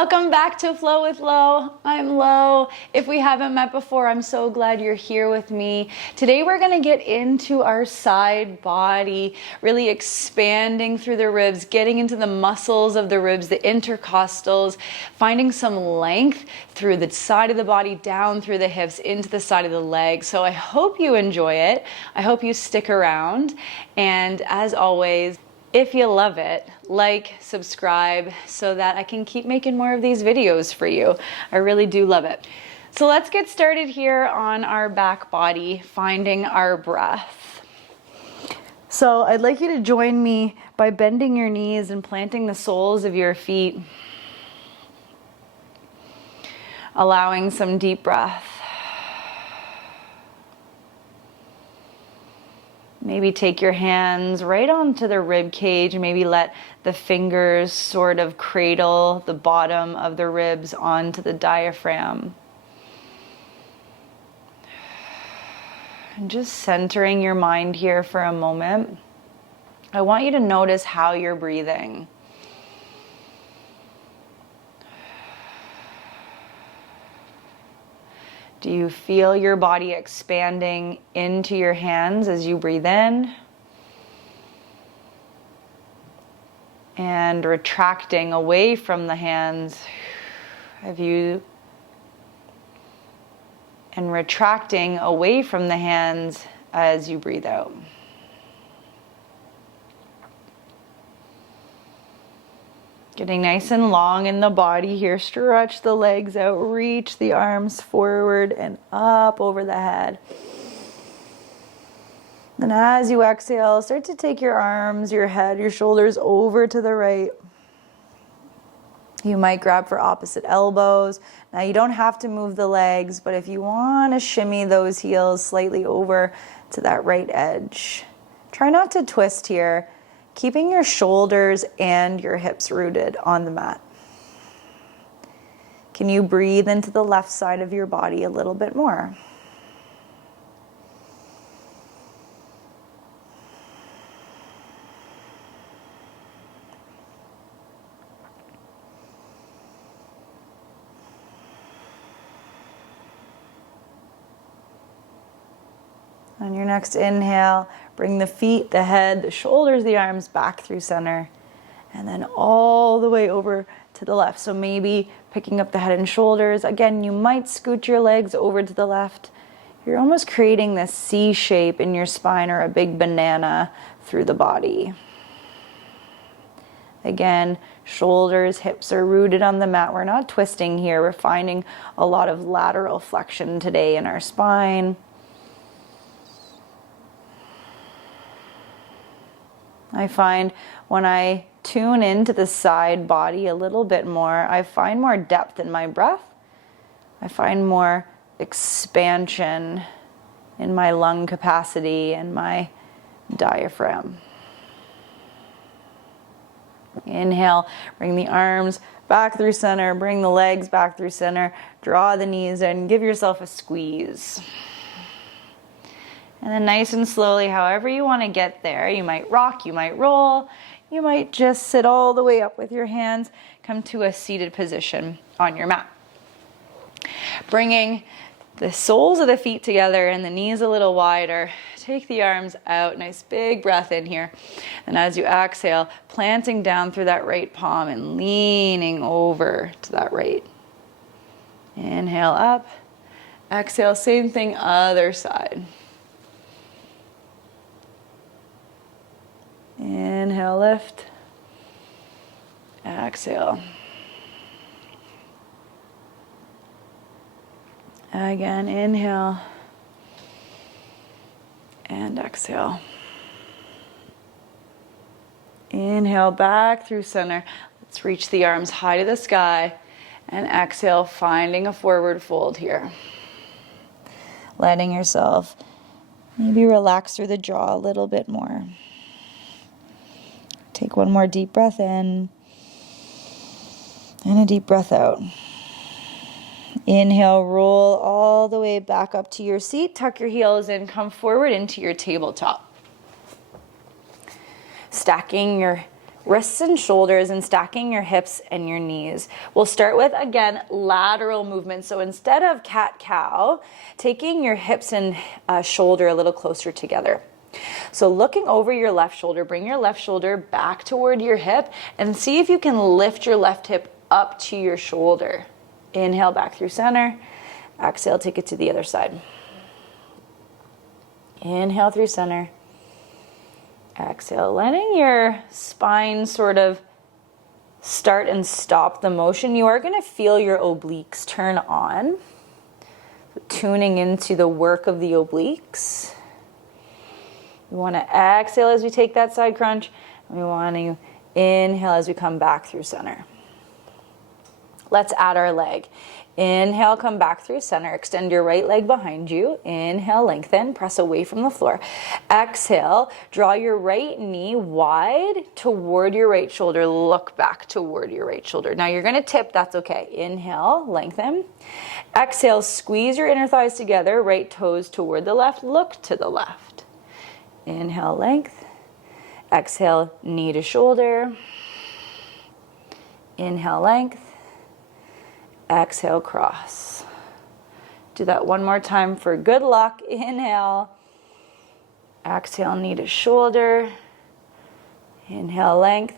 Welcome back to Flow with Lo. I'm Lo. If we haven't met before, I'm so glad you're here with me. Today we're going to get into our side body, really expanding through the ribs, getting into the muscles of the ribs, the intercostals, finding some length through the side of the body, down through the hips, into the side of the legs. So I hope you enjoy it. I hope you stick around. And as always, if you love it, like, subscribe so that I can keep making more of these videos for you. I really do love it. So let's get started here on our back body, finding our breath. So I'd like you to join me by bending your knees and planting the soles of your feet, allowing some deep breath. Maybe take your hands right onto the rib cage. Maybe let the fingers sort of cradle the bottom of the ribs onto the diaphragm. And just centering your mind here for a moment. I want you to notice how you're breathing. Do you feel your body expanding into your hands as you breathe in? And retracting away from the hands. And retracting away from the hands as you breathe out. Getting nice and long in the body here. Stretch the legs out, reach the arms forward and up over the head. Then as you exhale, start to take your arms, your head, your shoulders over to the right. You might grab for opposite elbows. Now you don't have to move the legs, but if you want to shimmy those heels slightly over to that right edge. Try not to twist here. Keeping your shoulders and your hips rooted on the mat. Can you breathe into the left side of your body a little bit more? On your next inhale, bring the feet, the head, the shoulders, the arms back through center, and then all the way over to the left. So maybe picking up the head and shoulders. Again, you might scoot your legs over to the left. You're almost creating this C shape in your spine or a big banana through the body. Again, shoulders, hips are rooted on the mat. We're not twisting here. We're finding a lot of lateral flexion today in our spine. I find when I tune into the side body a little bit more, I find more depth in my breath. I find more expansion in my lung capacity and my diaphragm. Inhale, bring the arms back through center, bring the legs back through center, draw the knees in, give yourself a squeeze. And then nice and slowly, however you want to get there, you might rock, you might roll, you might just sit all the way up with your hands, come to a seated position on your mat. Bringing the soles of the feet together and the knees a little wider, take the arms out, nice big breath in here. And as you exhale, planting down through that right palm and leaning over to that right. Inhale up, exhale, same thing, other side. Inhale, lift. Exhale. Again, inhale. And exhale. Inhale back through center. Let's reach the arms high to the sky. And exhale, finding a forward fold here. Letting yourself maybe relax through the jaw a little bit more. Take one more deep breath in and a deep breath out. Inhale, roll all the way back up to your seat. Tuck your heels in, come forward into your tabletop. Stacking your Wrists and shoulders, and stacking your hips and your knees. We'll start with, again, lateral movement. So instead of cat-cow, taking your hips and shoulder a little closer together. So looking over your left shoulder, bring your left shoulder back toward your hip and see if you can lift your left hip up to your shoulder. Inhale back through center. Exhale, take it to the other side. Inhale through center. Exhale, letting your spine sort of start and stop the motion. You are going to feel your obliques turn on. So tuning into the work of the obliques. We want to exhale as we take that side crunch. We want to inhale as we come back through center. Let's add our leg. Inhale, come back through center. Extend your right leg behind you. Inhale, lengthen, press away from the floor. Exhale, draw your right knee wide toward your right shoulder. Look back toward your right shoulder. Now you're going to tip, that's okay. Inhale, lengthen. Exhale, squeeze your inner thighs together. Right toes toward the left. Look to the left. Inhale, length. Exhale, knee to shoulder. Inhale, length. Exhale, cross. Do that one more time for good luck. Inhale. Exhale, knee to shoulder. Inhale, length.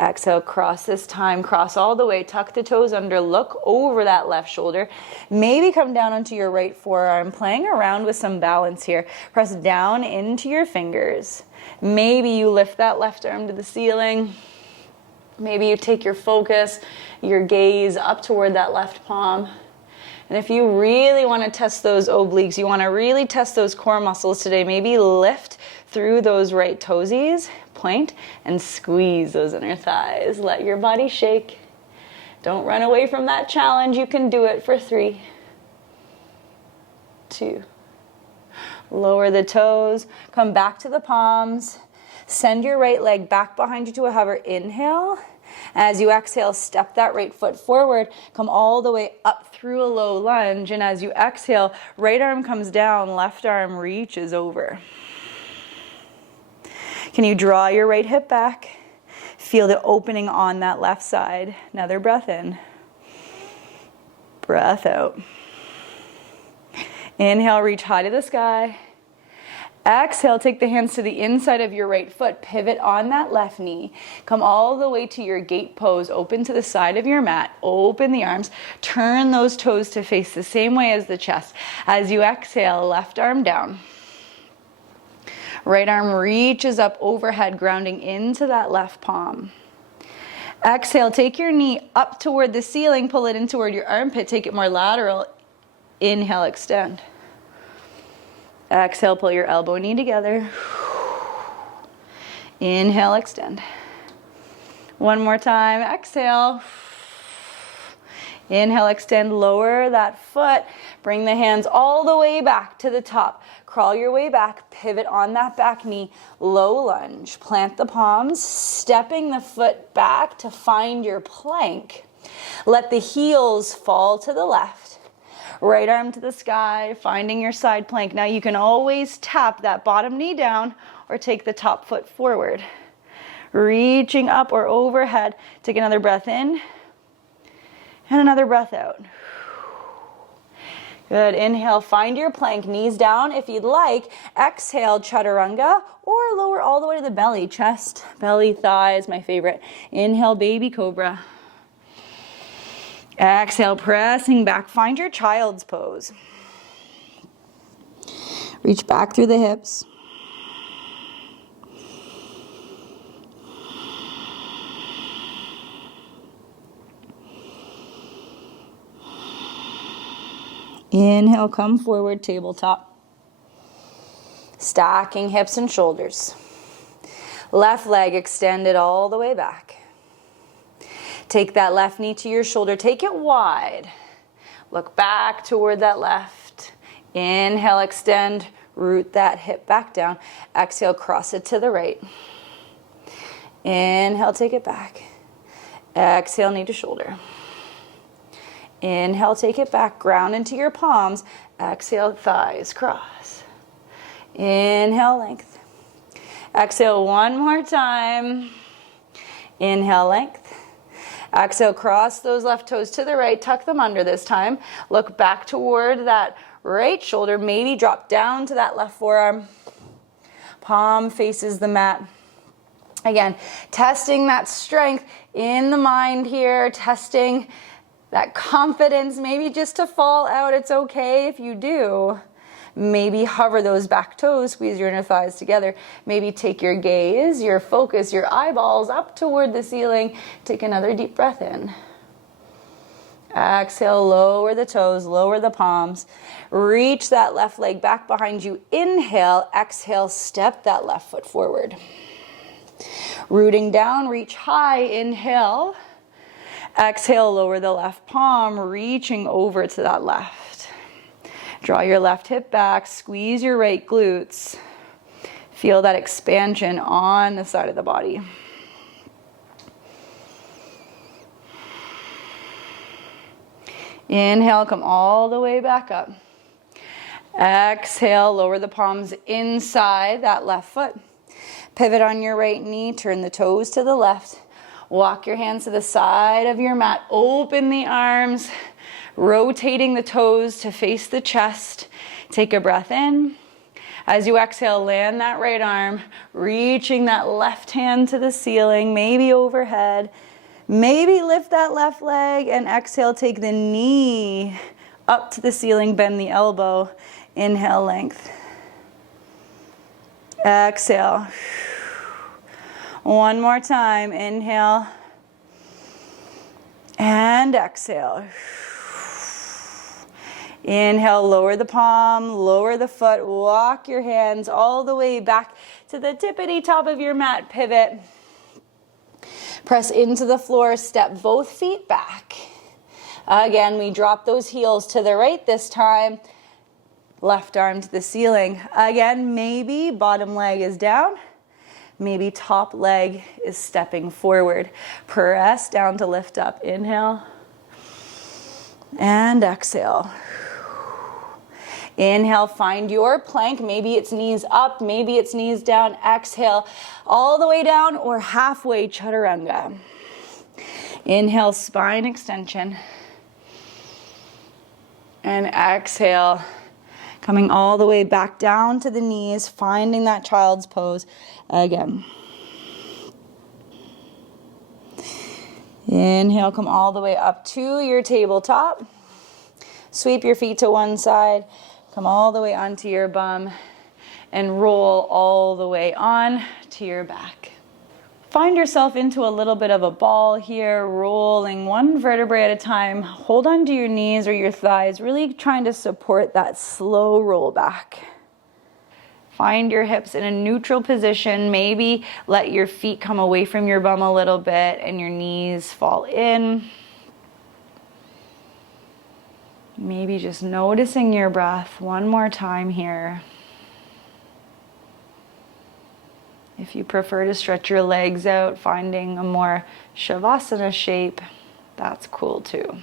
Exhale, cross this time. Cross all the way. Tuck the toes under. Look over that left shoulder. Maybe come down onto your right forearm. Playing around with some balance here. Press down into your fingers. Maybe you lift that left arm to the ceiling. Maybe you take your focus, your gaze up toward that left palm. And if you really want to test those obliques, you want to really test those core muscles today, maybe lift through those right toesies, point, and squeeze those inner thighs. Let your body shake. Don't run away from that challenge. You can do it for 3, 2. Lower the toes, come back to the palms. Send your right leg back behind you to a hover. Inhale. As you exhale, step that right foot forward. Come all the way up through a low lunge. And as you exhale, right arm comes down, left arm reaches over. Can you draw your right hip back? Feel the opening on that left side. Another breath in. Breath out. Inhale, reach high to the sky. Exhale, take the hands to the inside of your right foot. Pivot on that left knee. Come all the way to your gate pose. Open to the side of your mat. Open the arms. Turn those toes to face the same way as the chest. As you exhale, left arm down. Right arm reaches up overhead, grounding into that left palm. Exhale, take your knee up toward the ceiling. Pull it in toward your armpit. Take it more lateral. Inhale, extend. Exhale, pull your elbow, knee together. Inhale, extend. One more time, exhale. Inhale, extend, lower that foot. Bring the hands all the way back to the top. Crawl your way back, pivot on that back knee, low lunge. Plant the palms, stepping the foot back to find your plank. Let the heels fall to the left. Right arm to the sky, finding your side plank. Now you can always tap that bottom knee down or take the top foot forward. Reaching up or overhead. Take another breath in and another breath out. Good. Inhale, find your plank, knees down if you'd like. Exhale, chaturanga, or lower all the way to the belly. Chest, belly, thighs, my favorite. Inhale, baby cobra. Exhale, pressing back. Find your child's pose. Reach back through the hips. Inhale, come forward, tabletop. Stacking hips and shoulders. Left leg extended all the way back. Take that left knee to your shoulder. Take it wide. Look back toward that left. Inhale, extend. Root that hip back down. Exhale, cross it to the right. Inhale, take it back. Exhale, knee to shoulder. Inhale, take it back. Ground into your palms. Exhale, thighs cross. Inhale, length. Exhale one more time. Inhale, length. Exhale, cross those left toes to the right, tuck them under this time. Look back toward that right shoulder, maybe drop down to that left forearm. Palm faces the mat. Again, testing that strength in the mind here, testing that confidence, maybe just to fall out, it's okay if you do. Maybe hover those back toes, squeeze your inner thighs together. Maybe take your gaze, your focus, your eyeballs up toward the ceiling. Take another deep breath in. Exhale, lower the toes, lower the palms. Reach that left leg back behind you. Inhale, exhale, step that left foot forward. Rooting down, reach high, inhale. Exhale, lower the left palm, reaching over to that left. Draw your left hip back, squeeze your right glutes. Feel that expansion on the side of the body. Inhale, come all the way back up. Exhale, lower the palms inside that left foot. Pivot on your right knee, turn the toes to the left. Walk your hands to the side of your mat. Open the arms, rotating the toes to face the chest. Take a breath in. As you exhale, land that right arm, reaching that left hand to the ceiling, maybe overhead. Maybe lift that left leg and exhale, take the knee up to the ceiling, bend the elbow. Inhale, length. Exhale. One more time. Inhale. And exhale. Inhale, lower the palm, lower the foot, walk your hands all the way back to the tippity top of your mat, pivot. Press into the floor, step both feet back. Again, we drop those heels to the right this time. Left arm to the ceiling. Again, maybe bottom leg is down. Maybe top leg is stepping forward. Press down to lift up. Inhale. And exhale. Inhale, find your plank. Maybe it's knees up, maybe it's knees down. Exhale, all the way down or halfway chaturanga. Inhale, spine extension. And exhale, coming all the way back down to the knees, finding that child's pose again. Inhale, come all the way up to your tabletop. Sweep your feet to one side. Come all the way onto your bum and roll all the way on to your back. Find yourself into a little bit of a ball here, rolling one vertebrae at a time. Hold onto your knees or your thighs, really trying to support that slow roll back. Find your hips in a neutral position. Maybe let your feet come away from your bum a little bit and your knees fall in. Maybe just noticing your breath one more time here. If you prefer to stretch your legs out, finding a more Shavasana shape, that's cool too.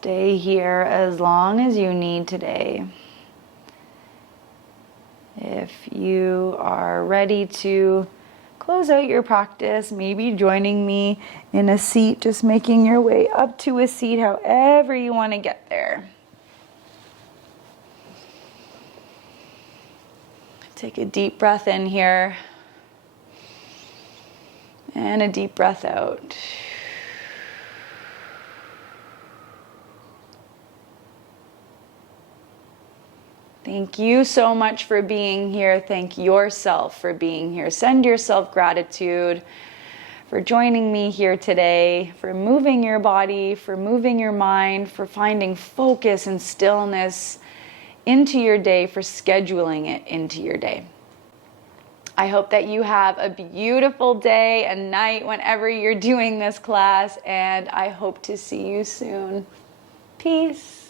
Stay here as long as you need today. If you are ready to close out your practice, maybe joining me in a seat, just making your way up to a seat, however you want to get there. Take a deep breath in here and a deep breath out. Thank you so much for being here. Thank yourself for being here. Send yourself gratitude for joining me here today, for moving your body, for moving your mind, for finding focus and stillness into your day, for scheduling it into your day. I hope that you have a beautiful day and night whenever you're doing this class, and I hope to see you soon. Peace.